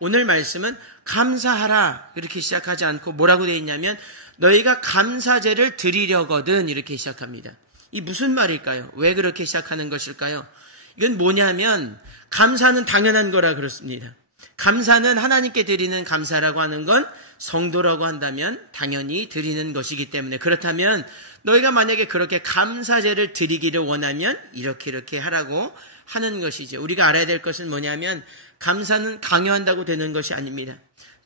오늘 말씀은 감사하라 이렇게 시작하지 않고 뭐라고 되어 있냐면 너희가 감사제를 드리려거든 이렇게 시작합니다. 이 무슨 말일까요? 왜 그렇게 시작하는 것일까요? 이건 뭐냐면 감사는 당연한 거라 그렇습니다. 감사는 하나님께 드리는 감사라고 하는 건 성도라고 한다면 당연히 드리는 것이기 때문에 그렇다면 너희가 만약에 그렇게 감사제를 드리기를 원하면 이렇게 하라고 하는 것이죠. 우리가 알아야 될 것은 뭐냐면 감사는 강요한다고 되는 것이 아닙니다.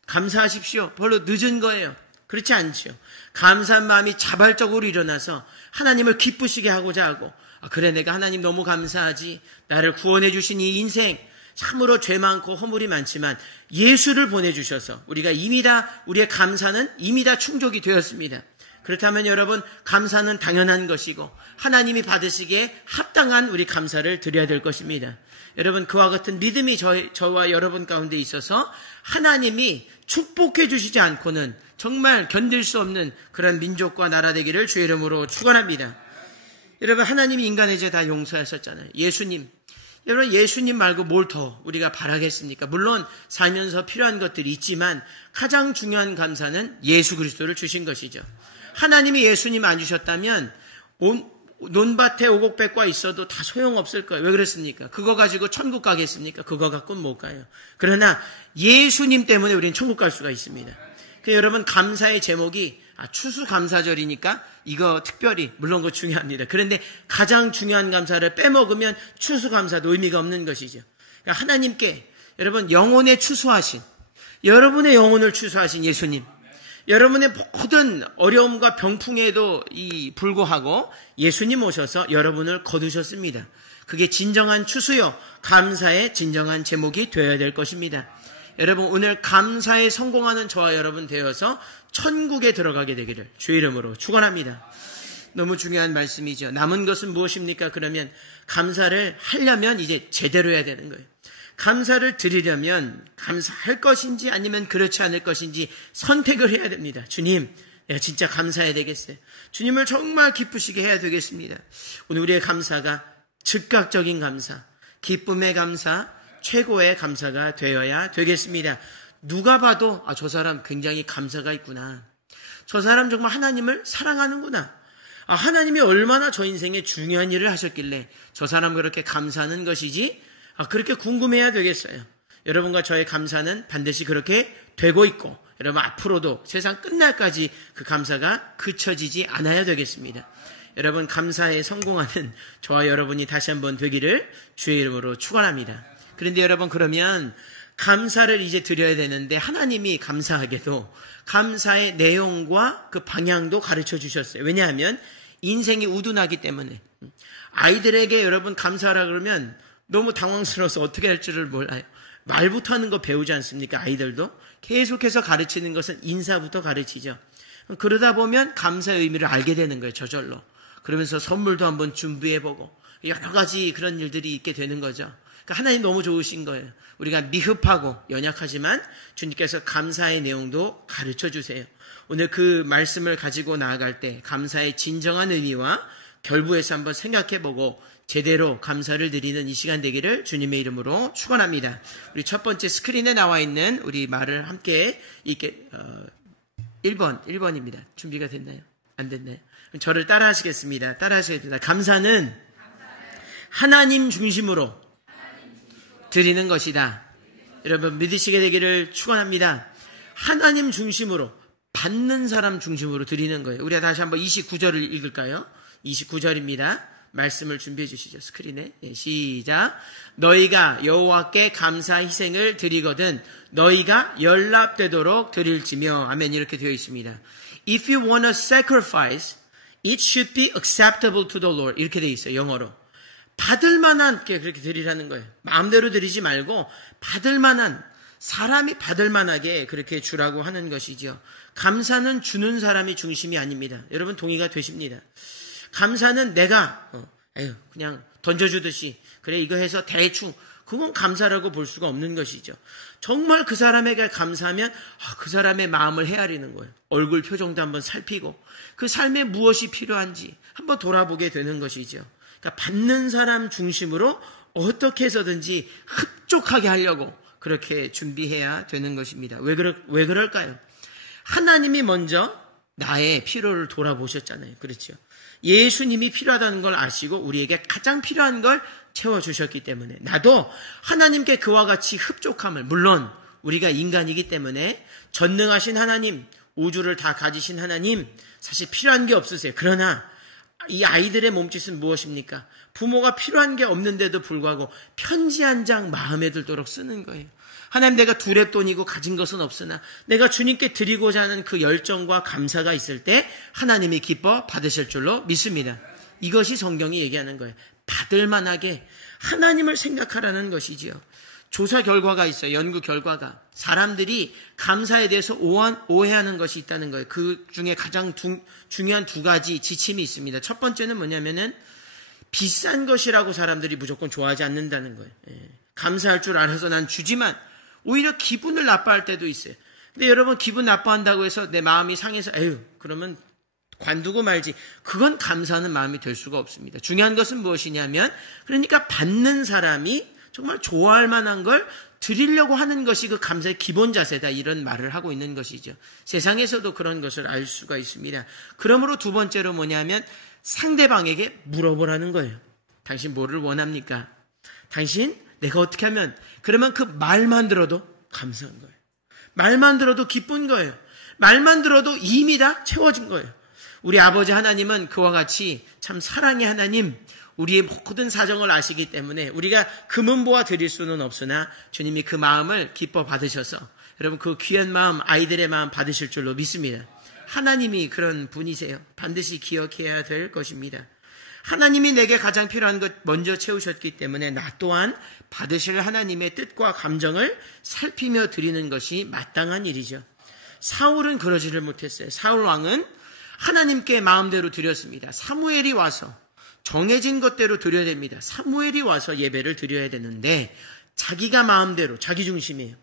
감사하십시오. 별로 늦은 거예요. 그렇지 않죠. 감사한 마음이 자발적으로 일어나서 하나님을 기쁘시게 하고자 하고 그래 내가 하나님 너무 감사하지. 나를 구원해 주신 이 인생 참으로 죄 많고 허물이 많지만 예수를 보내주셔서 우리의 감사는 이미 다 충족이 되었습니다. 그렇다면 여러분 감사는 당연한 것이고 하나님이 받으시기에 합당한 우리 감사를 드려야 될 것입니다. 여러분 그와 같은 믿음이 저와 여러분 가운데 있어서 하나님이 축복해 주시지 않고는 정말 견딜 수 없는 그런 민족과 나라 되기를 주의 이름으로 축원합니다. 여러분 하나님이 인간의 죄 다 용서하셨잖아요. 여러분 예수님 말고 뭘 더 우리가 바라겠습니까? 물론 살면서 필요한 것들이 있지만 가장 중요한 감사는 예수 그리스도를 주신 것이죠. 하나님이 예수님 안 주셨다면 논밭에 오곡백과 있어도 다 소용없을 거예요. 왜 그랬습니까? 그거 가지고 천국 가겠습니까? 그거 갖고는 못 가요. 그러나 예수님 때문에 우리는 천국 갈 수가 있습니다. 그래서 여러분 감사의 제목이 추수감사절이니까 이거 특별히 물론 그거 중요합니다. 그런데 가장 중요한 감사를 빼먹으면 추수감사도 의미가 없는 것이죠. 그러니까 하나님께 여러분 영혼에 추수하신 여러분의 영혼을 추수하신 예수님 여러분의 모든 어려움과 병풍에도 불구하고 예수님 오셔서 여러분을 거두셨습니다. 그게 진정한 추수요 감사의 진정한 제목이 되어야 될 것입니다. 여러분 오늘 감사에 성공하는 저와 여러분 되어서 천국에 들어가게 되기를 주의 이름으로 축원합니다. 너무 중요한 말씀이죠. 남은 것은 무엇입니까? 그러면 감사를 하려면 이제 제대로 해야 되는 거예요. 감사를 드리려면 감사할 것인지 아니면 그렇지 않을 것인지 선택을 해야 됩니다. 주님, 내가 진짜 감사해야 되겠어요. 주님을 정말 기쁘시게 해야 되겠습니다. 오늘 우리의 감사가 즉각적인 감사, 기쁨의 감사, 최고의 감사가 되어야 되겠습니다. 누가 봐도 저 사람 굉장히 감사가 있구나. 저 사람 정말 하나님을 사랑하는구나. 하나님이 얼마나 저 인생에 중요한 일을 하셨길래 저 사람 그렇게 감사하는 것이지? 그렇게 궁금해야 되겠어요. 여러분과 저의 감사는 반드시 그렇게 되고 있고 여러분 앞으로도 세상 끝날까지 그 감사가 그쳐지지 않아야 되겠습니다. 여러분 감사에 성공하는 저와 여러분이 다시 한번 되기를 주의 이름으로 축원합니다. 그런데 여러분 그러면 감사를 이제 드려야 되는데 하나님이 감사하게도 감사의 내용과 그 방향도 가르쳐 주셨어요. 왜냐하면 인생이 우둔하기 때문에 아이들에게 여러분 감사하라 그러면 너무 당황스러워서 어떻게 할 줄을 몰라요. 말부터 하는 거 배우지 않습니까? 아이들도 계속해서 가르치는 것은 인사부터 가르치죠. 그러다 보면 감사의 의미를 알게 되는 거예요. 저절로. 그러면서 선물도 한번 준비해보고 여러 가지 그런 일들이 있게 되는 거죠. 그러니까 하나님 너무 좋으신 거예요. 우리가 미흡하고 연약하지만 주님께서 감사의 내용도 가르쳐 주세요. 오늘 그 말씀을 가지고 나아갈 때 감사의 진정한 의미와 결부해서 한번 생각해보고 제대로 감사를 드리는 이 시간 되기를 주님의 이름으로 축원합니다. 우리 첫 번째 스크린에 나와 있는 우리 말을 함께 읽게 1번입니다. 준비가 됐나요? 안 됐나요? 저를 따라 하시겠습니다. 감사는 하나님 중심으로 드리는 것이다. 여러분 믿으시게 되기를 축원합니다. 하나님 중심으로 받는 사람 중심으로 드리는 거예요. 우리가 다시 한번 29절을 읽을까요? 29절입니다. 말씀을 준비해 주시죠. 스크린에. 시작. 너희가 여호와께 감사 희생을 드리거든 너희가 연락되도록 드릴지며. 아멘. 이렇게 되어 있습니다. If you want a sacrifice, it should be acceptable to the Lord. 이렇게 되어 있어요. 영어로. 받을 만한 게 그렇게 드리라는 거예요. 마음대로 드리지 말고 받을 만한, 사람이 받을 만하게 그렇게 주라고 하는 것이죠. 감사는 주는 사람이 중심이 아닙니다. 여러분 동의가 되십니다. 감사는 내가 그냥 던져주듯이 그래 이거 해서 대충 그건 감사라고 볼 수가 없는 것이죠. 정말 그 사람에게 감사하면 그 사람의 마음을 헤아리는 거예요. 얼굴 표정도 한번 살피고 그 삶에 무엇이 필요한지 한번 돌아보게 되는 것이죠. 그러니까 받는 사람 중심으로 어떻게 해서든지 흡족하게 하려고 그렇게 준비해야 되는 것입니다. 왜 그럴까요? 하나님이 먼저 나의 필요를 돌아보셨잖아요. 그렇죠? 예수님이 필요하다는 걸 아시고 우리에게 가장 필요한 걸 채워주셨기 때문에 나도 하나님께 그와 같이 흡족함을, 물론 우리가 인간이기 때문에 전능하신 하나님, 우주를 다 가지신 하나님, 사실 필요한 게 없으세요. 그러나 이 아이들의 몸짓은 무엇입니까? 부모가 필요한 게 없는데도 불구하고 편지 한 장 마음에 들도록 쓰는 거예요. 하나님, 내가 두렙돈이고 가진 것은 없으나 내가 주님께 드리고자 하는 그 열정과 감사가 있을 때 하나님이 기뻐 받으실 줄로 믿습니다. 이것이 성경이 얘기하는 거예요. 받을 만하게 하나님을 생각하라는 것이지요. 조사 결과가 있어요. 연구 결과가. 사람들이 감사에 대해서 오해하는 것이 있다는 거예요. 그 중에 가장 중요한 두 가지 지침이 있습니다. 첫 번째는 뭐냐면은 비싼 것이라고 사람들이 무조건 좋아하지 않는다는 거예요. 감사할 줄 알아서 난 주지만 오히려 기분을 나빠할 때도 있어요. 근데 여러분, 기분 나빠한다고 해서 내 마음이 상해서 그러면 관두고 말지, 그건 감사하는 마음이 될 수가 없습니다. 중요한 것은 무엇이냐면, 그러니까 받는 사람이 정말 좋아할 만한 걸 드리려고 하는 것이 그 감사의 기본 자세다, 이런 말을 하고 있는 것이죠. 세상에서도 그런 것을 알 수가 있습니다. 그러므로 두 번째로 뭐냐면 상대방에게 물어보라는 거예요. 당신 뭐를 원합니까? 당신 내가 어떻게 하면, 그러면 그 말만 들어도 감사한 거예요. 말만 들어도 기쁜 거예요. 말만 들어도 이미 다 채워진 거예요. 우리 아버지 하나님은 그와 같이 참 사랑의 하나님, 우리의 모든 사정을 아시기 때문에 우리가 금은보화 드릴 수는 없으나 주님이 그 마음을 기뻐 받으셔서 여러분, 그 귀한 마음, 아이들의 마음 받으실 줄로 믿습니다. 하나님이 그런 분이세요. 반드시 기억해야 될 것입니다. 하나님이 내게 가장 필요한 것 먼저 채우셨기 때문에 나 또한 받으실 하나님의 뜻과 감정을 살피며 드리는 것이 마땅한 일이죠. 사울은 그러지를 못했어요. 사울 왕은 하나님께 마음대로 드렸습니다. 사무엘이 와서 정해진 것대로 드려야 됩니다. 사무엘이 와서 예배를 드려야 되는데 자기가 마음대로, 자기 중심이에요.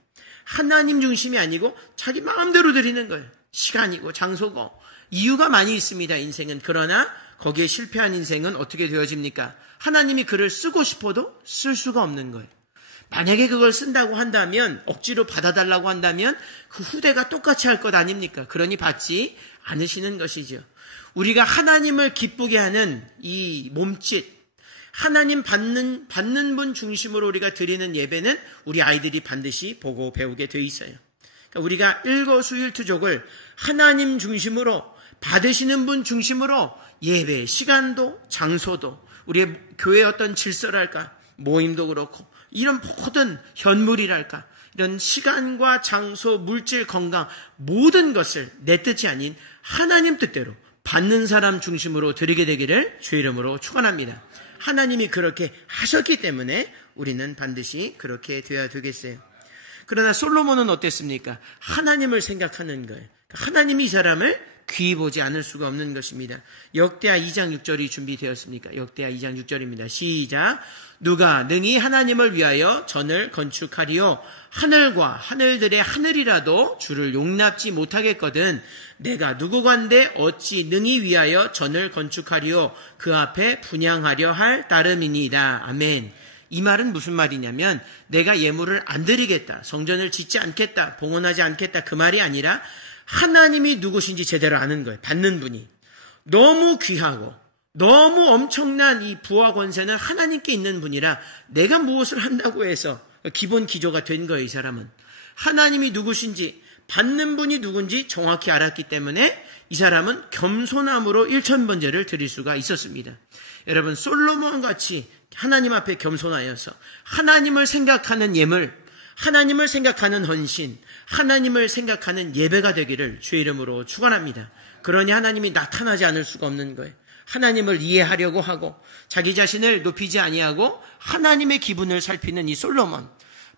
하나님 중심이 아니고 자기 마음대로 드리는 거예요. 시간이고 장소고 이유가 많이 있습니다, 인생은. 그러나 거기에 실패한 인생은 어떻게 되어집니까? 하나님이 그를 쓰고 싶어도 쓸 수가 없는 거예요. 만약에 그걸 쓴다고 한다면, 억지로 받아달라고 한다면 그 후대가 똑같이 할 것 아닙니까? 그러니 받지 않으시는 것이죠. 우리가 하나님을 기쁘게 하는 이 몸짓, 하나님 받는 분 중심으로 우리가 드리는 예배는 우리 아이들이 반드시 보고 배우게 돼 있어요. 그러니까 우리가 일거수일투족을 하나님 중심으로, 받으시는 분 중심으로 예배 시간도 장소도, 우리의 교회의 어떤 질서랄까, 모임도 그렇고 이런 모든 현물이랄까, 이런 시간과 장소, 물질, 건강, 모든 것을 내 뜻이 아닌 하나님 뜻대로 받는 사람 중심으로 드리게 되기를 주의 이름으로 축원합니다. 하나님이 그렇게 하셨기 때문에 우리는 반드시 그렇게 되어야 되겠어요. 그러나 솔로몬은 어땠습니까? 하나님을 생각하는 거예요. 하나님이 이 사람을 귀히 보지 않을 수가 없는 것입니다. 역대하 2장 6절이 준비되었습니까? 역대하 2장 6절입니다. 시작. 누가 능히 하나님을 위하여 전을 건축하리요, 하늘과 하늘들의 하늘이라도 주를 용납지 못하겠거든 내가 누구간데 어찌 능히 위하여 전을 건축하리요, 그 앞에 분향하려 할 따름이니이다. 아멘. 이 말은 무슨 말이냐면, 내가 예물을 안 드리겠다, 성전을 짓지 않겠다, 봉헌하지 않겠다, 그 말이 아니라 하나님이 누구신지 제대로 아는 거예요. 받는 분이 너무 귀하고 너무 엄청난 이 부와 권세는 하나님께 있는 분이라 내가 무엇을 한다고 해서 기본 기조가 된 거예요. 이 사람은 하나님이 누구신지, 받는 분이 누군지 정확히 알았기 때문에 이 사람은 겸손함으로 1000번제를 드릴 수가 있었습니다. 여러분, 솔로몬 같이 하나님 앞에 겸손하여서 하나님을 생각하는 예물, 하나님을 생각하는 헌신, 하나님을 생각하는 예배가 되기를 주의 이름으로 축원합니다. 그러니 하나님이 나타나지 않을 수가 없는 거예요. 하나님을 이해하려고 하고 자기 자신을 높이지 아니하고 하나님의 기분을 살피는 이 솔로몬,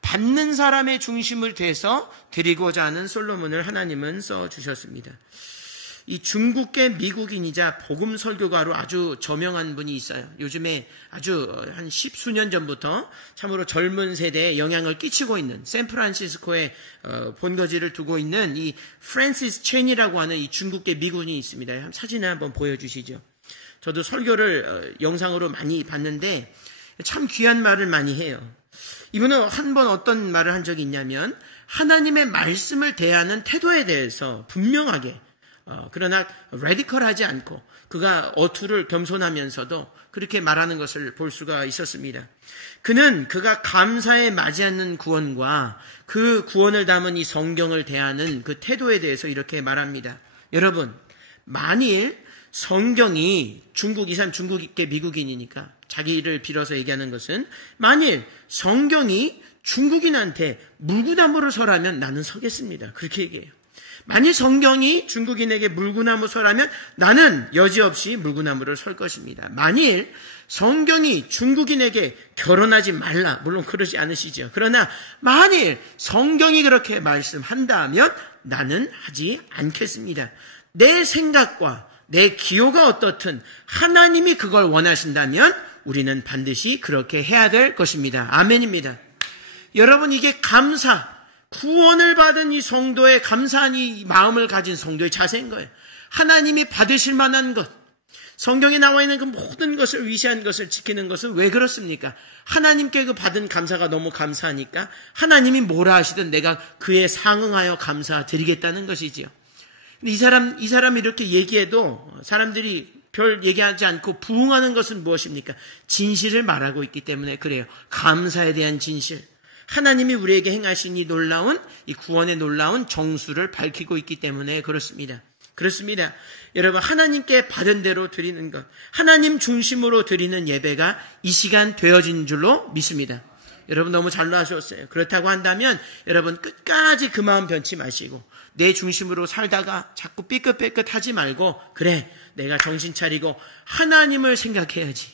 받는 사람의 중심을 돼서 드리고자 하는 솔로몬을 하나님은 써주셨습니다. 이 중국계 미국인이자 복음 설교가로 아주 저명한 분이 있어요. 요즘에 아주 한 10수년 전부터 참으로 젊은 세대에 영향을 끼치고 있는, 샌프란시스코에 본거지를 두고 있는 이 프랜시스 첸이라고 하는 이 중국계 미국인이 있습니다. 사진을 한번 보여주시죠. 저도 설교를 영상으로 많이 봤는데 참 귀한 말을 많이 해요. 이분은 한 번 어떤 말을 한 적이 있냐면 하나님의 말씀을 대하는 태도에 대해서 분명하게 그러나 레디컬하지 않고 그가 어투를 겸손하면서도 그렇게 말하는 것을 볼 수가 있었습니다. 그가 감사에 맞지 않는 구원과 그 구원을 담은 이 성경을 대하는 그 태도에 대해서 이렇게 말합니다. 여러분, 만일 성경이 이 사람 중국계 미국인이니까 자기를 빌어서 얘기하는 것은 만일 성경이 중국인한테 물구나무를 서라면 나는 서겠습니다. 그렇게 얘기해요. 만일 성경이 중국인에게 물구나무 서라면 나는 여지없이 물구나무를 설 것입니다. 만일 성경이 중국인에게 결혼하지 말라, 물론 그러지 않으시죠. 그러나 만일 성경이 그렇게 말씀한다면 나는 하지 않겠습니다. 내 생각과 내 기호가 어떻든 하나님이 그걸 원하신다면 우리는 반드시 그렇게 해야 될 것입니다. 아멘입니다. 여러분, 이게 구원을 받은 이 성도의 감사한 이 마음을 가진 성도의 자세인 거예요. 하나님이 받으실 만한 것, 성경에 나와 있는 그 모든 것을 위시한 것을 지키는 것은 왜 그렇습니까? 하나님께 그 받은 감사가 너무 감사하니까 하나님이 뭐라 하시든 내가 그에 상응하여 감사드리겠다는 것이지요. 근데 이 사람이 이렇게 얘기해도 사람들이 별 얘기하지 않고 부응하는 것은 무엇입니까? 진실을 말하고 있기 때문에 그래요. 감사에 대한 진실. 하나님이 우리에게 행하신 이 구원의 놀라운 정수를 밝히고 있기 때문에 그렇습니다. 여러분, 하나님께 받은 대로 드리는 것, 하나님 중심으로 드리는 예배가 이 시간 되어진 줄로 믿습니다. 여러분, 너무 잘 나셨어요. 그렇다고 한다면 여러분 끝까지 그 마음 변치 마시고 내 중심으로 살다가 자꾸 삐끗삐끗 하지 말고, 그래, 내가 정신 차리고 하나님을 생각해야지.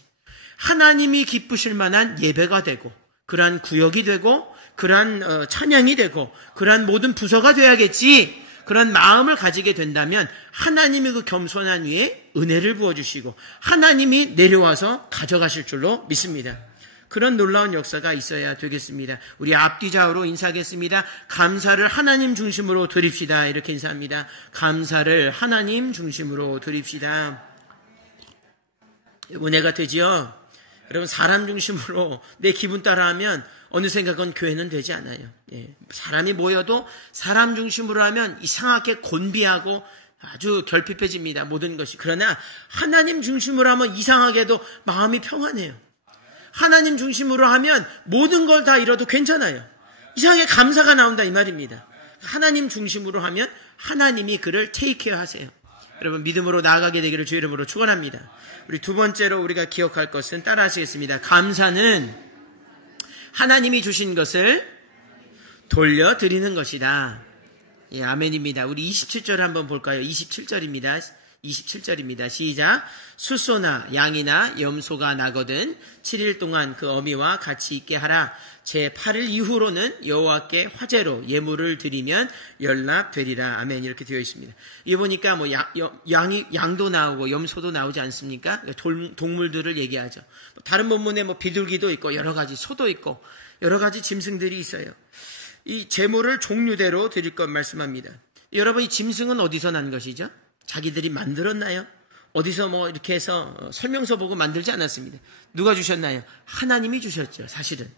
하나님이 기쁘실 만한 예배가 되고 그러한 구역이 되고 그러한 찬양이 되고 그러한 모든 부서가 돼야겠지. 그런 마음을 가지게 된다면 하나님이 그 겸손한 위에 은혜를 부어주시고 하나님이 내려와서 가져가실 줄로 믿습니다. 그런 놀라운 역사가 있어야 되겠습니다. 우리 앞뒤 좌우로 인사하겠습니다. 감사를 하나님 중심으로 드립시다. 이렇게 인사합니다. 감사를 하나님 중심으로 드립시다. 은혜가 되지요. 여러분, 사람 중심으로 내 기분 따라하면 어느샌가 그건 교회는 되지 않아요. 사람이 모여도 사람 중심으로 하면 이상하게 곤비하고 아주 결핍해집니다. 모든 것이. 그러나 하나님 중심으로 하면 이상하게도 마음이 평안해요. 하나님 중심으로 하면 모든 걸 다 잃어도 괜찮아요. 이상하게 감사가 나온다 이 말입니다. 하나님 중심으로 하면 하나님이 그를 테이크케어 하세요. 여러분, 믿음으로 나아가게 되기를 주의 이름으로 축원합니다. 우리 두 번째로 우리가 기억할 것은 따라하시겠습니다. 감사는 하나님이 주신 것을 돌려드리는 것이다. 예, 아멘입니다. 우리 27절 한번 볼까요? 27절입니다. 시작. 숫소나 양이나 염소가 나거든 7일 동안 그 어미와 같이 있게 하라. 제 8일 이후로는 여호와께 화제로 예물을 드리면 연락되리라. 아멘. 이렇게 되어 있습니다. 이거 보니까 양도 나오고 염소도 나오지 않습니까? 동물들을 얘기하죠. 다른 본문에 비둘기도 있고 여러 가지 소도 있고 여러 가지 짐승들이 있어요. 이 제물을 종류대로 드릴 것 말씀합니다. 여러분, 이 짐승은 어디서 난 것이죠? 자기들이 만들었나요? 어디서 이렇게 해서 설명서 보고 만들지 않았습니다. 누가 주셨나요? 하나님이 주셨죠, 사실은.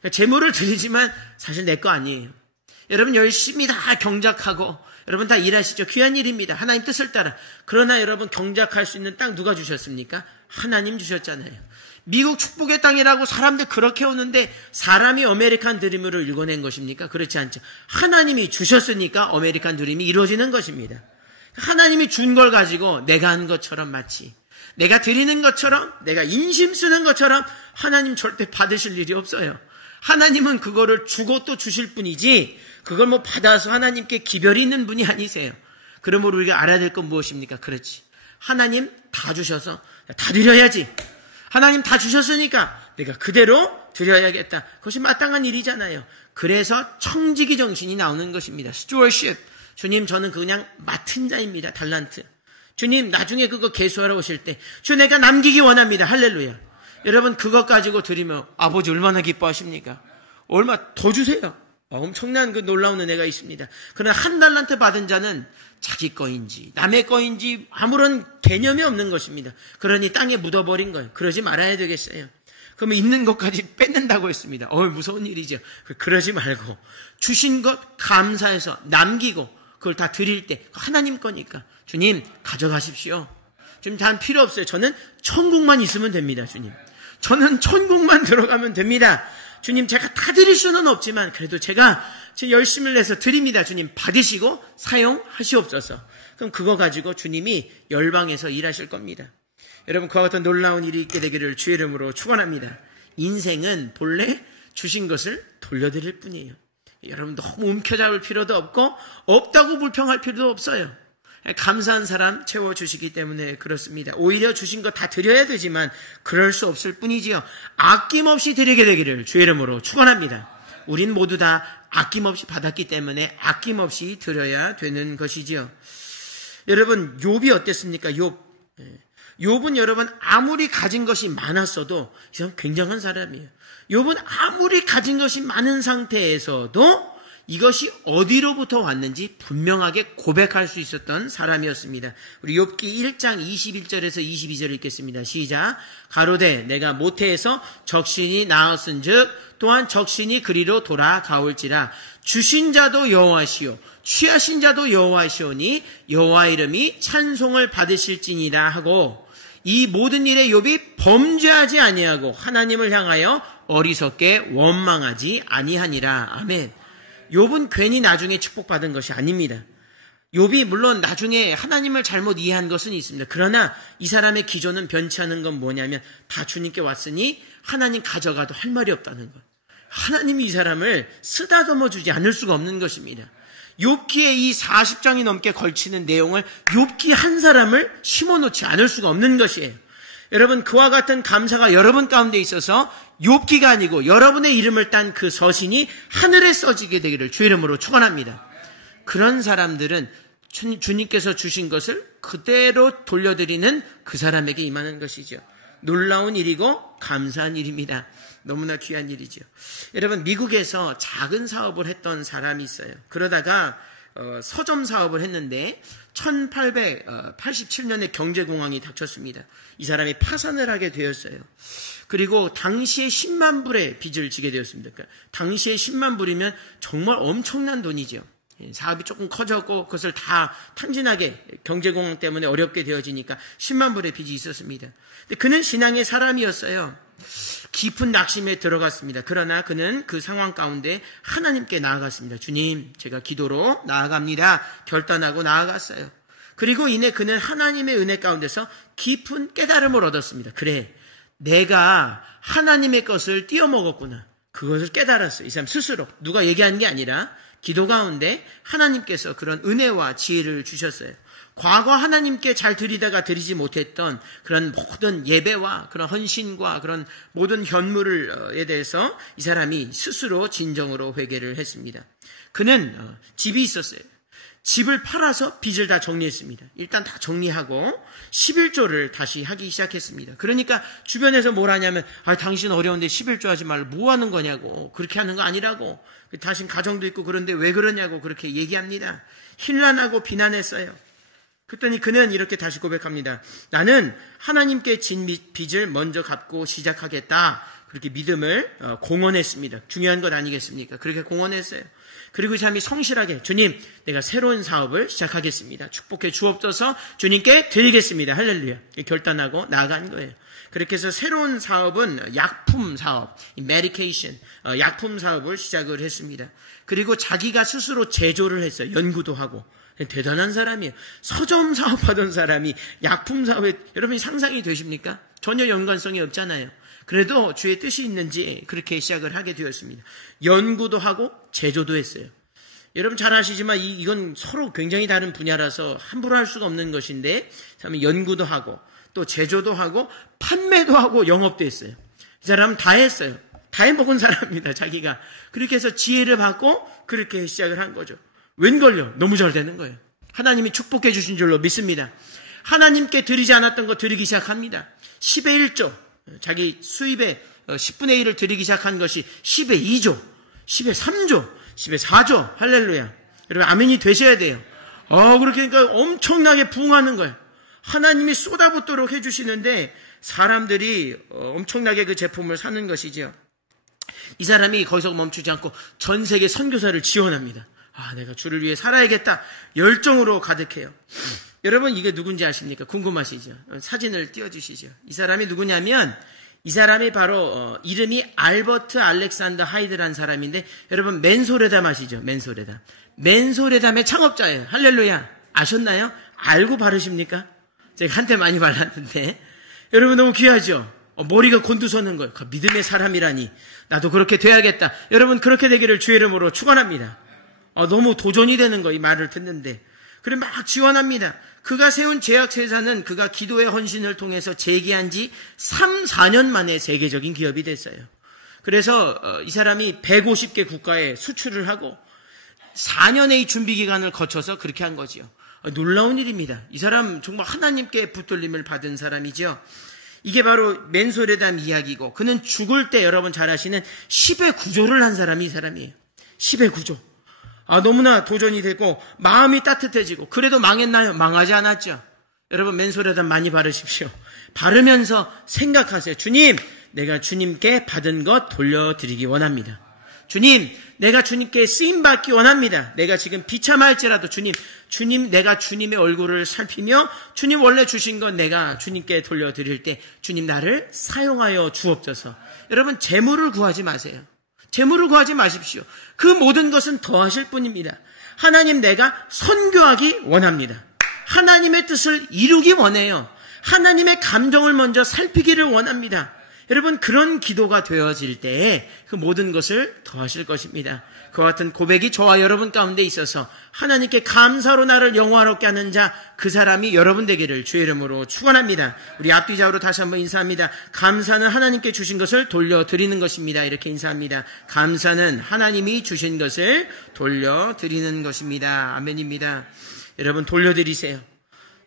그러니까 제물을 드리지만 사실 내 거 아니에요. 여러분, 열심히 다 경작하고 여러분 다 일하시죠. 귀한 일입니다. 하나님 뜻을 따라. 그러나 여러분, 경작할 수 있는 땅 누가 주셨습니까? 하나님 주셨잖아요. 미국 축복의 땅이라고 사람들 그렇게 오는데 사람이 아메리칸 드림으로 읽어낸 것입니까? 그렇지 않죠. 하나님이 주셨으니까 아메리칸 드림이 이루어지는 것입니다. 하나님이 준 걸 가지고 내가 한 것처럼 마치 내가 드리는 것처럼 내가 인심 쓰는 것처럼 하나님 절대 받으실 일이 없어요. 하나님은 그거를 주고 또 주실 뿐이지 그걸 받아서 하나님께 기별이 있는 분이 아니세요. 그러므로 우리가 알아야 될 건 무엇입니까? 그렇지. 하나님 다 주셔서 다 드려야지. 하나님 다 주셨으니까 내가 그대로 드려야겠다. 그것이 마땅한 일이잖아요. 그래서 청지기 정신이 나오는 것입니다. stewardship. 주님, 저는 그냥 맡은 자입니다. 달란트. 주님, 나중에 그거 계수하러 오실 때 주 내가 남기기 원합니다. 할렐루야. 여러분, 그것 가지고 드리면 아버지 얼마나 기뻐하십니까? 얼마 더 주세요. 엄청난 그 놀라운 은혜가 있습니다. 그러나 한 달란트 받은 자는 자기 거인지 남의 거인지 아무런 개념이 없는 것입니다. 그러니 땅에 묻어버린 거예요. 그러지 말아야 되겠어요. 그러면 있는 것까지 뺏는다고 했습니다. 무서운 일이죠. 그러지 말고 주신 것 감사해서 남기고 그걸 다 드릴 때 하나님 거니까 주님 가져가십시오. 주님 단 필요 없어요. 저는 천국만 있으면 됩니다. 주님. 저는 천국만 들어가면 됩니다. 주님 제가 다 드릴 수는 없지만 그래도 제가 제 열심을 내서 드립니다. 주님 받으시고 사용하시옵소서. 그럼 그거 가지고 주님이 열방에서 일하실 겁니다. 여러분 그와 같은 놀라운 일이 있게 되기를 주의 이름으로 축원합니다. 인생은 본래 주신 것을 돌려드릴 뿐이에요. 여러분 너무 움켜잡을 필요도 없고 없다고 불평할 필요도 없어요. 감사한 사람 채워주시기 때문에 그렇습니다. 오히려 주신 거 다 드려야 되지만 그럴 수 없을 뿐이지요. 아낌없이 드리게 되기를 주의 이름으로 축원합니다. 우린 모두 다 아낌없이 받았기 때문에 아낌없이 드려야 되는 것이지요. 여러분 욥이 어땠습니까? 욥은 여러분 아무리 가진 것이 많았어도 굉장한 사람이에요. 욥은 아무리 가진 것이 많은 상태에서도 이것이 어디로부터 왔는지 분명하게 고백할 수 있었던 사람이었습니다. 우리 욥기 1장 21절에서 22절 읽겠습니다. 시작. 가로되 내가 모태에서 적신이 나았은즉 또한 적신이 그리로 돌아가올지라. 주신 자도 여호와시오 취하신 자도 여호와시오니 여호와 이름이 찬송을 받으실지니라 하고 이 모든 일에 욥이 범죄하지 아니하고 하나님을 향하여 어리석게 원망하지 아니하니라. 아멘. 욥은 괜히 나중에 축복받은 것이 아닙니다. 욥이 물론 나중에 하나님을 잘못 이해한 것은 있습니다. 그러나 이 사람의 기조는 변치 않은 건 뭐냐면 다 주님께 왔으니 하나님 가져가도 할 말이 없다는 것. 하나님이 이 사람을 쓰다듬어 주지 않을 수가 없는 것입니다. 욥기에 이 40장이 넘게 걸치는 내용을 욥기 한 사람을 심어놓지 않을 수가 없는 것이에요. 여러분 그와 같은 감사가 여러분 가운데 있어서 욥기가 아니고 여러분의 이름을 딴 그 서신이 하늘에 써지게 되기를 주의 이름으로 축원합니다. 그런 사람들은 주님께서 주신 것을 그대로 돌려드리는 그 사람에게 임하는 것이죠. 놀라운 일이고 감사한 일입니다. 너무나 귀한 일이죠. 여러분 미국에서 작은 사업을 했던 사람이 있어요. 그러다가 서점 사업을 했는데 1887년에 경제공황이 닥쳤습니다. 이 사람이 파산을 하게 되었어요. 그리고 당시에 10만 불의 빚을 지게 되었습니다. 그러니까 당시에 10만 불이면 정말 엄청난 돈이죠. 사업이 조금 커졌고 그것을 다 탕진하게 경제공황 때문에 어렵게 되어지니까 10만 불의 빚이 있었습니다. 근데 그는 신앙의 사람이었어요. 깊은 낙심에 들어갔습니다. 그러나 그는 그 상황 가운데 하나님께 나아갔습니다. 주님, 제가 기도로 나아갑니다. 결단하고 나아갔어요. 그리고 이내 그는 하나님의 은혜 가운데서 깊은 깨달음을 얻었습니다. 그래, 내가 하나님의 것을 띄어먹었구나. 그것을 깨달았어요. 이 사람 스스로. 누가 얘기하는 게 아니라 기도 가운데 하나님께서 그런 은혜와 지혜를 주셨어요. 과거 하나님께 잘 드리다가 드리지 못했던 그런 모든 예배와 그런 헌신과 그런 모든 현물에 대해서 이 사람이 스스로 진정으로 회개를 했습니다. 그는 집이 있었어요. 집을 팔아서 빚을 다 정리했습니다. 일단 다 정리하고 11조를 다시 하기 시작했습니다. 그러니까 주변에서 뭘 하냐면 당신 어려운데 11조 하지 말고 뭐 하는 거냐고, 그렇게 하는 거 아니라고, 당신 가정도 있고 그런데 왜 그러냐고 그렇게 얘기합니다. 힐난하고 비난했어요. 그랬더니 그는 이렇게 다시 고백합니다. 나는 하나님께 진 빚을 먼저 갚고 시작하겠다. 그렇게 믿음을 공언했습니다. 중요한 것 아니겠습니까? 그렇게 공언했어요. 그리고 이 사람이 성실하게 주님, 내가 새로운 사업을 시작하겠습니다. 축복해 주옵소서. 주님께 드리겠습니다. 할렐루야. 결단하고 나아간 거예요. 그렇게 해서 새로운 사업은 약품 사업, 메디케이션, 약품 사업을 시작을 했습니다. 그리고 자기가 스스로 제조를 했어요. 연구도 하고. 대단한 사람이에요. 서점 사업하던 사람이 약품 사업에, 여러분이 상상이 되십니까? 전혀 연관성이 없잖아요. 그래도 주의 뜻이 있는지 그렇게 시작을 하게 되었습니다. 연구도 하고 제조도 했어요. 여러분 잘 아시지만 이건 서로 굉장히 다른 분야라서 함부로 할 수가 없는 것인데, 연구도 하고 또 제조도 하고 판매도 하고 영업도 했어요. 이 사람은 다 했어요. 다 해먹은 사람입니다. 자기가. 그렇게 해서 지혜를 받고 그렇게 시작을 한 거죠. 웬걸요? 너무 잘 되는 거예요. 하나님이 축복해 주신 줄로 믿습니다. 하나님께 드리지 않았던 거 드리기 시작합니다. 10의 1조, 자기 수입의 10분의 1을 드리기 시작한 것이 10의 2조, 10의 3조, 10의 4조. 할렐루야. 여러분 아멘이 되셔야 돼요. 그렇게 하니까 엄청나게 부흥하는 거예요. 하나님이 쏟아붓도록 해주시는데 사람들이 엄청나게 그 제품을 사는 것이죠. 이 사람이 거기서 멈추지 않고 전 세계 선교사를 지원합니다. 내가 주를 위해 살아야겠다. 열정으로 가득해요. 여러분 이게 누군지 아십니까? 궁금하시죠? 사진을 띄워주시죠. 이 사람이 누구냐면 이 사람이 바로 이름이 알버트 알렉산더 하이드라는 사람인데 여러분 맨소레담 아시죠? 맨소레담. 맨소레담의 창업자예요. 할렐루야. 아셨나요? 알고 바르십니까? 제가 한때 많이 발랐는데 여러분 너무 귀하죠? 머리가 곤두서는 거예요. 믿음의 사람이라니 나도 그렇게 돼야겠다. 여러분 그렇게 되기를 주의 이름으로 축원합니다. 너무 도전이 되는 거 이 말을 듣는데 그래 막 지원합니다. 그가 세운 제약회사는 그가 기도의 헌신을 통해서 재기한 지 3, 4년 만에 세계적인 기업이 됐어요. 그래서 이 사람이 150개 국가에 수출을 하고 4년의 이 준비 기간을 거쳐서 그렇게 한 거지요. 놀라운 일입니다. 이 사람 정말 하나님께 붙들림을 받은 사람이죠. 이게 바로 맨소레담 이야기고 그는 죽을 때 여러분 잘 아시는 10의 구조를 한 사람이 이 사람이에요. 10의 구조. 너무나 도전이 되고 마음이 따뜻해지고 그래도 망했나요? 망하지 않았죠. 여러분 맨소레담 많이 바르십시오. 바르면서 생각하세요. 주님, 내가 주님께 받은 것 돌려드리기 원합니다. 주님, 내가 주님께 쓰임받기 원합니다. 내가 지금 비참할지라도 주님, 내가 주님의 얼굴을 살피며 주님 원래 주신 건 내가 주님께 돌려드릴 때 주님 나를 사용하여 주옵소서. 여러분 재물을 구하지 마세요. 재물을 구하지 마십시오. 그 모든 것은 더하실 뿐입니다. 하나님 내가 선교하기 원합니다. 하나님의 뜻을 이루기 원해요. 하나님의 감정을 먼저 살피기를 원합니다. 여러분 그런 기도가 되어질 때에 그 모든 것을 더하실 것입니다. 그와 같은 고백이 저와 여러분 가운데 있어서 하나님께 감사로 나를 영화롭게 하는 자 그 사람이 여러분 되기를 주의 이름으로 축원합니다. 우리 앞뒤 좌우로 다시 한번 인사합니다. 감사는 하나님께 주신 것을 돌려드리는 것입니다. 이렇게 인사합니다. 감사는 하나님이 주신 것을 돌려드리는 것입니다. 아멘입니다. 여러분 돌려드리세요.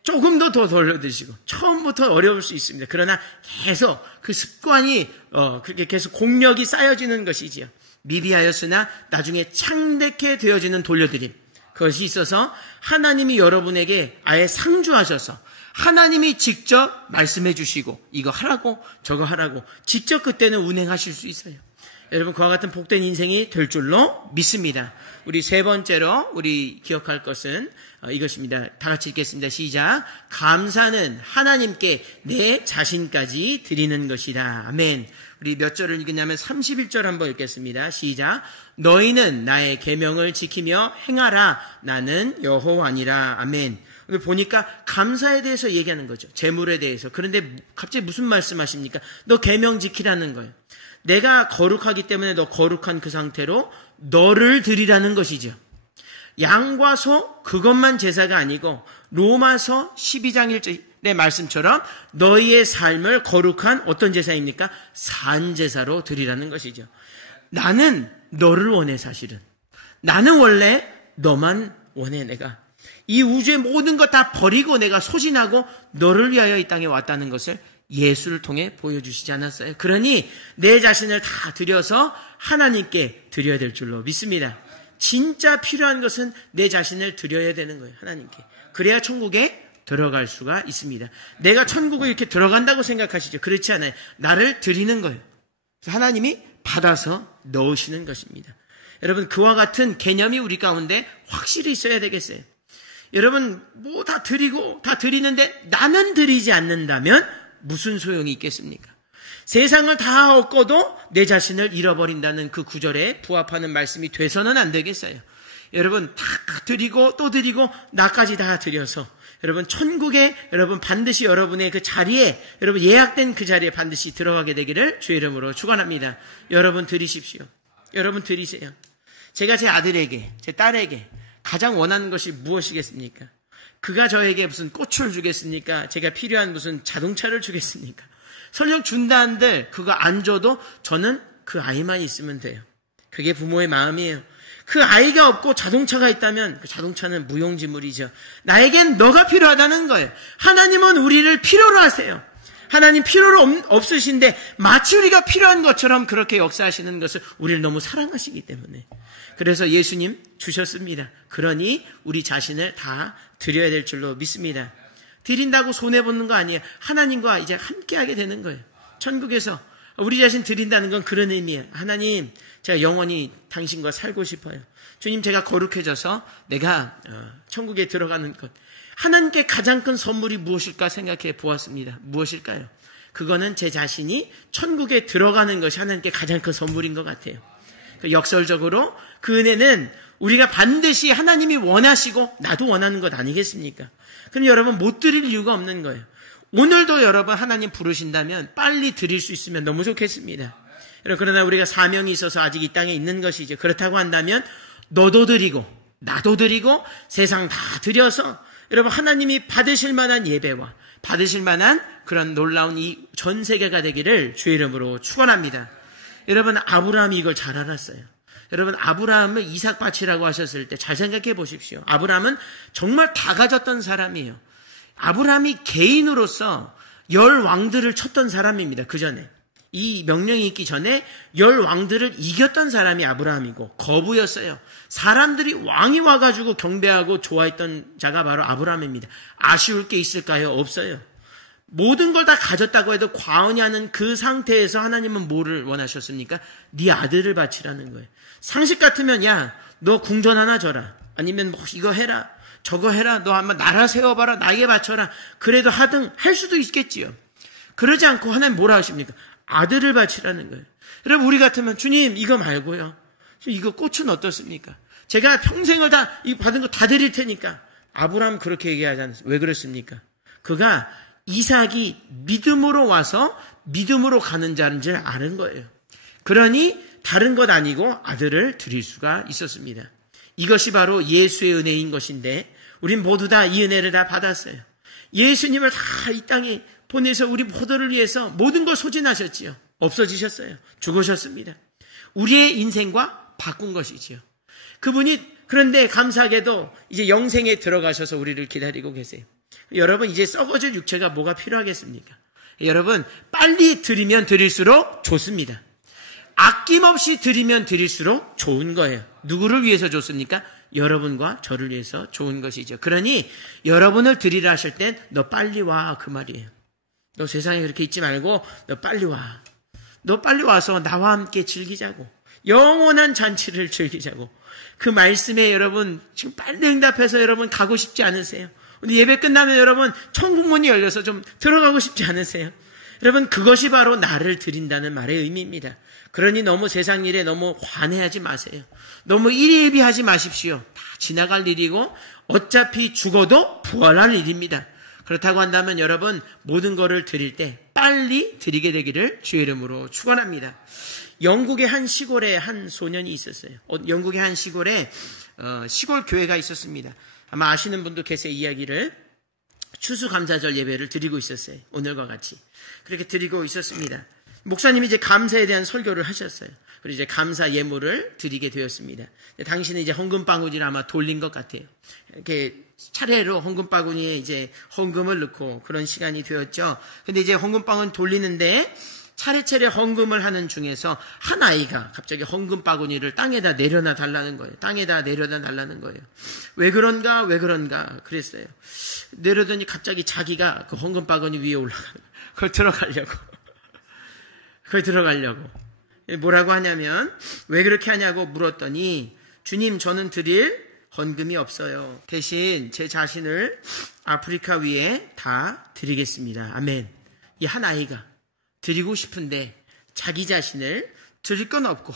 조금 더 돌려드리시고 처음부터 어려울 수 있습니다. 그러나 계속 그 습관이 그렇게 계속 공력이 쌓여지는 것이지요. 미비하였으나 나중에 창대케 되어지는 돌려드림. 그것이 있어서 하나님이 여러분에게 아예 상주하셔서 하나님이 직접 말씀해 주시고 이거 하라고 저거 하라고 직접 그때는 운행하실 수 있어요. 여러분 그와 같은 복된 인생이 될 줄로 믿습니다. 우리 세 번째로 우리 기억할 것은 이것입니다. 다 같이 읽겠습니다. 시작. 감사는 하나님께 내 자신까지 드리는 것이다. 아멘. 우리 몇 절을 읽느냐면 31절 한번 읽겠습니다. 시작. 너희는 나의 계명을 지키며 행하라. 나는 여호와니라. 아멘. 오늘 보니까 감사에 대해서 얘기하는 거죠. 재물에 대해서. 그런데 갑자기 무슨 말씀하십니까? 너 계명 지키라는 거예요. 내가 거룩하기 때문에 너 거룩한 그 상태로 너를 드리라는 것이죠. 양과 소 그것만 제사가 아니고 로마서 12장 1절의 말씀처럼 너희의 삶을 거룩한 어떤 제사입니까? 산제사로 드리라는 것이죠. 나는 너를 원해 사실은. 나는 원래 너만 원해 내가. 이 우주의 모든 것 다 버리고 내가 소진하고 너를 위하여 이 땅에 왔다는 것을 예수를 통해 보여주시지 않았어요. 그러니 내 자신을 다 드려서 하나님께 드려야 될 줄로 믿습니다. 진짜 필요한 것은 내 자신을 드려야 되는 거예요. 하나님께. 그래야 천국에 들어갈 수가 있습니다. 내가 천국에 이렇게 들어간다고 생각하시죠? 그렇지 않아요. 나를 드리는 거예요. 그래서 하나님이 받아서 넣으시는 것입니다. 여러분 그와 같은 개념이 우리 가운데 확실히 있어야 되겠어요. 여러분 뭐 다 드리고 다 드리는데 나는 드리지 않는다면 무슨 소용이 있겠습니까? 세상을 다 얻고도 내 자신을 잃어버린다는 그 구절에 부합하는 말씀이 돼서는 안 되겠어요. 여러분 다 드리고 또 드리고 나까지 다 드려서 여러분 천국에 여러분 반드시 여러분의 그 자리에 여러분 예약된 그 자리에 반드시 들어가게 되기를 주의 이름으로 축원합니다. 여러분 드리십시오. 여러분 드리세요. 제가 제 아들에게 제 딸에게 가장 원하는 것이 무엇이겠습니까? 그가 저에게 무슨 꽃을 주겠습니까? 제가 필요한 무슨 자동차를 주겠습니까? 설령 준다 한들 그거 안 줘도 저는 그 아이만 있으면 돼요. 그게 부모의 마음이에요. 그 아이가 없고 자동차가 있다면 그 자동차는 무용지물이죠. 나에겐 너가 필요하다는 거예요. 하나님은 우리를 필요로 하세요. 하나님 필요로 없으신데 마치 우리가 필요한 것처럼 그렇게 역사하시는 것을 우리를 너무 사랑하시기 때문에. 그래서 예수님 주셨습니다. 그러니 우리 자신을 다 드려야 될 줄로 믿습니다. 드린다고 손해보는 거 아니에요. 하나님과 이제 함께하게 되는 거예요. 천국에서 우리 자신 드린다는 건 그런 의미예요. 하나님, 제가 영원히 당신과 살고 싶어요. 주님, 제가 거룩해져서 내가 천국에 들어가는 것. 하나님께 가장 큰 선물이 무엇일까 생각해 보았습니다. 무엇일까요? 그거는 제 자신이 천국에 들어가는 것이 하나님께 가장 큰 선물인 것 같아요. 역설적으로 그 은혜는 우리가 반드시 하나님이 원하시고 나도 원하는 것 아니겠습니까? 그럼 여러분 못 드릴 이유가 없는 거예요. 오늘도 여러분 하나님 부르신다면 빨리 드릴 수 있으면 너무 좋겠습니다. 그러나 우리가 사명이 있어서 아직 이 땅에 있는 것이죠. 그렇다고 한다면 너도 드리고 나도 드리고 세상 다 드려서 여러분 하나님이 받으실 만한 예배와 받으실 만한 그런 놀라운 이 전 세계가 되기를 주의 이름으로 축원합니다. 여러분 아브라함이 이걸 잘 알았어요. 여러분 아브라함을 이삭 바치라고 하셨을 때 잘 생각해 보십시오. 아브라함은 정말 다 가졌던 사람이에요. 아브라함이 개인으로서 10왕들을 쳤던 사람입니다. 그 전에 이 명령이 있기 전에 10왕들을 이겼던 사람이 아브라함이고 거부였어요. 사람들이 왕이 와가지고 경배하고 좋아했던 자가 바로 아브라함입니다. 아쉬울 게 있을까요? 없어요. 모든 걸 다 가졌다고 해도 과언이 하는 그 상태에서 하나님은 뭐를 원하셨습니까? 네 아들을 바치라는 거예요. 상식 같으면 야, 너 궁전 하나 줘라. 아니면 뭐 이거 해라. 저거 해라. 너 한번 나라 세워봐라. 나에게 바쳐라. 그래도 하등 할 수도 있겠지요. 그러지 않고 하나님 뭐라 하십니까? 아들을 바치라는 거예요. 여러분 우리 같으면 주님 이거 말고요. 이거 꽃은 어떻습니까? 제가 평생을 다 이거 받은 거 다 드릴 테니까. 아브라함 그렇게 얘기하지 않았어요. 왜 그렇습니까? 그가 이삭이 믿음으로 와서 믿음으로 가는 자인 줄 아는 거예요. 그러니 다른 것 아니고 아들을 드릴 수가 있었습니다. 이것이 바로 예수의 은혜인 것인데 우린 모두 다 이 은혜를 다 받았어요. 예수님을 다 이 땅에 보내서 우리 모두를 위해서 모든 걸 소진하셨지요. 없어지셨어요. 죽으셨습니다. 우리의 인생과 바꾼 것이지요. 그분이 그런데 감사하게도 이제 영생에 들어가셔서 우리를 기다리고 계세요. 여러분 이제 썩어질 육체가 뭐가 필요하겠습니까? 여러분 빨리 드리면 드릴수록 좋습니다. 아낌없이 드리면 드릴수록 좋은 거예요. 누구를 위해서 좋습니까? 여러분과 저를 위해서 좋은 것이죠. 그러니 여러분을 드리라 하실 땐 너 빨리 와 그 말이에요. 너 세상에 그렇게 있지 말고 너 빨리 와. 너 빨리 와서 나와 함께 즐기자고. 영원한 잔치를 즐기자고. 그 말씀에 여러분 지금 빨리 응답해서 여러분 가고 싶지 않으세요? 오늘 예배 끝나면 여러분 천국 문이 열려서 좀 들어가고 싶지 않으세요? 여러분 그것이 바로 나를 드린다는 말의 의미입니다. 그러니 너무 세상 일에 너무 관해하지 마세요. 너무 일희일비하지 마십시오. 다 지나갈 일이고 어차피 죽어도 부활할 일입니다. 그렇다고 한다면 여러분 모든 것을 드릴 때 빨리 드리게 되기를 주의 이름으로 축원합니다. 영국의 한 시골에 한 소년이 있었어요. 영국의 한 시골에 시골 교회가 있었습니다. 아마 아시는 분도 계세요. 이야기를 추수감사절 예배를 드리고 있었어요. 오늘과 같이 그렇게 드리고 있었습니다. 목사님이 이제 감사에 대한 설교를 하셨어요. 그리고 이제 감사 예물을 드리게 되었습니다. 당신은 이제 헌금 바구니를 아마 돌린 것 같아요. 이렇게 차례로 헌금 바구니에 이제 헌금을 넣고 그런 시간이 되었죠. 근데 이제 헌금 바구니 돌리는데 차례차례 헌금을 하는 중에서 한 아이가 갑자기 헌금 바구니를 땅에다 내려놔 달라는 거예요. 땅에다 내려놔 달라는 거예요. 왜 그런가 그랬어요. 내려더니 갑자기 자기가 그 헌금 바구니 위에 올라가는 거예요. 그걸 들어가려고. 뭐라고 하냐면 왜 그렇게 하냐고 물었더니 주님 저는 드릴 헌금이 없어요. 대신 제 자신을 아프리카 위에 다 드리겠습니다. 아멘. 이 한 아이가 드리고 싶은데 자기 자신을 드릴 건 없고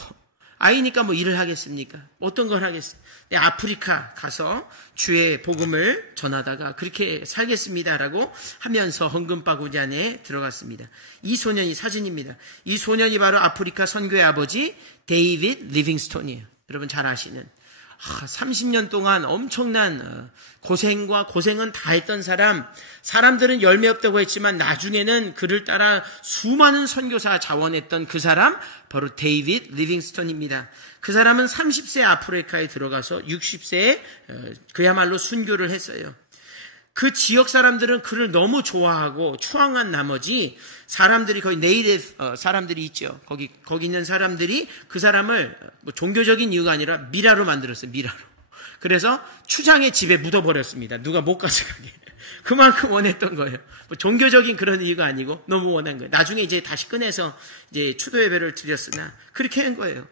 아이니까 뭐 일을 하겠습니까? 어떤 걸 하겠습니까? 아프리카 가서 주의 복음을 전하다가 그렇게 살겠습니다라고 하면서 헌금 바구니 안에 들어갔습니다. 이 소년이 사진입니다. 이 소년이 바로 아프리카 선교의 아버지 데이빗 리빙스톤이에요. 여러분 잘 아시는 30년 동안 엄청난 고생과 고생은 다 했던 사람들은 열매 없다고 했지만 나중에는 그를 따라 수많은 선교사 자원했던 그 사람 바로 데이빗 리빙스톤입니다. 그 사람은 30세 아프리카에 들어가서 60세에 그야말로 순교를 했어요. 그 지역 사람들은 그를 너무 좋아하고 추앙한 나머지 사람들이 거의 네이티브 사람들이 있죠. 거기 있는 사람들이 그 사람을 뭐 종교적인 이유가 아니라 미라로 만들었어요. 미라로. 그래서 추장의 집에 묻어버렸습니다. 누가 못 가져가게. 그만큼 원했던 거예요. 뭐 종교적인 그런 이유가 아니고 너무 원한 거예요. 나중에 이제 다시 꺼내서 이제 추도 예배를 드렸으나 그렇게 한 거예요.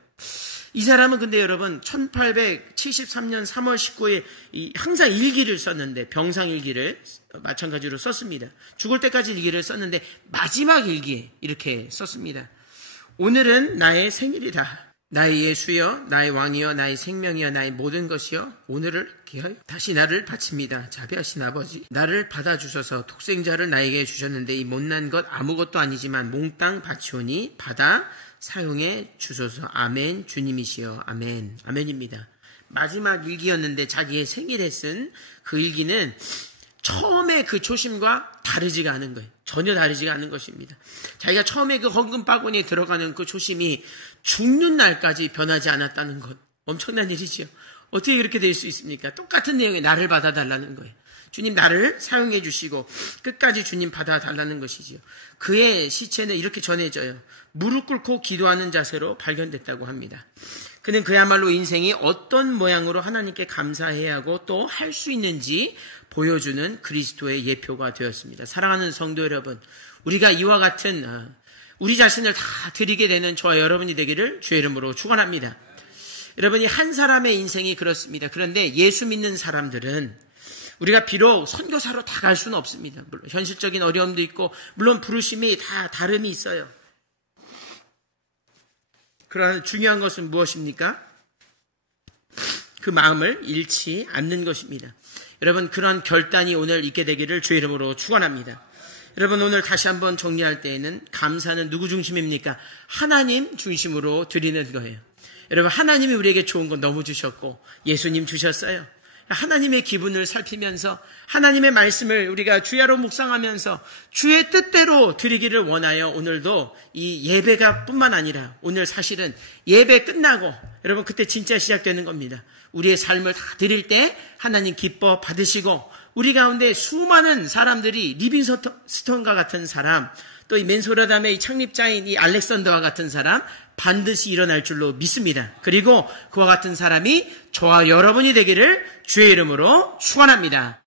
이 사람은 근데 여러분 1873년 3월 19일 항상 일기를 썼는데 병상 일기를 마찬가지로 썼습니다. 죽을 때까지 일기를 썼는데 마지막 일기에 이렇게 썼습니다. 오늘은 나의 생일이다. 나의 예수여, 나의 왕이여, 나의 생명이여, 나의 모든 것이여, 오늘을 기하여 다시 나를 바칩니다. 자비하신 아버지, 나를 받아주셔서 독생자를 나에게 주셨는데 이 못난 것 아무것도 아니지만 몽땅 바치오니 받아 사용해 주소서. 아멘. 주님이시여. 아멘. 아멘입니다. 마지막 일기였는데 자기의 생일에 쓴 그 일기는 처음에 그 초심과 다르지가 않은 거예요. 전혀 다르지가 않은 것입니다. 자기가 처음에 그 헌금 바구니에 들어가는 그 초심이 죽는 날까지 변하지 않았다는 것. 엄청난 일이죠. 어떻게 그렇게 될 수 있습니까? 똑같은 내용에 나를 받아달라는 거예요. 주님 나를 사용해 주시고 끝까지 주님 받아달라는 것이지요. 그의 시체는 이렇게 전해져요. 무릎 꿇고 기도하는 자세로 발견됐다고 합니다. 그는 그야말로 인생이 어떤 모양으로 하나님께 감사해야 하고 또 할 수 있는지 보여주는 그리스도의 예표가 되었습니다. 사랑하는 성도 여러분, 우리가 이와 같은 우리 자신을 다 드리게 되는 저와 여러분이 되기를 주의 이름으로 축원합니다. 여러분이 한 사람의 인생이 그렇습니다. 그런데 예수 믿는 사람들은 우리가 비록 선교사로 다 갈 수는 없습니다. 물론 현실적인 어려움도 있고 물론 부르심이 다 다름이 있어요. 그러나 중요한 것은 무엇입니까? 그 마음을 잃지 않는 것입니다. 여러분 그런 결단이 오늘 있게 되기를 주의 이름으로 축원합니다. 여러분 오늘 다시 한번 정리할 때에는 감사는 누구 중심입니까? 하나님 중심으로 드리는 거예요. 여러분 하나님이 우리에게 좋은 거 너무 주셨고 예수님 주셨어요. 하나님의 기분을 살피면서 하나님의 말씀을 우리가 주야로 묵상하면서 주의 뜻대로 드리기를 원하여 오늘도 이 예배가 뿐만 아니라 오늘 사실은 예배 끝나고 여러분 그때 진짜 시작되는 겁니다. 우리의 삶을 다 드릴 때 하나님 기뻐 받으시고 우리 가운데 수많은 사람들이 리빙스톤과 같은 사람 또 이 맨소라담의 이 창립자인 이 알렉산더와 같은 사람 반드시 일어날 줄로 믿습니다. 그리고 그와 같은 사람이 저와 여러분이 되기를 주의 이름으로 축원합니다.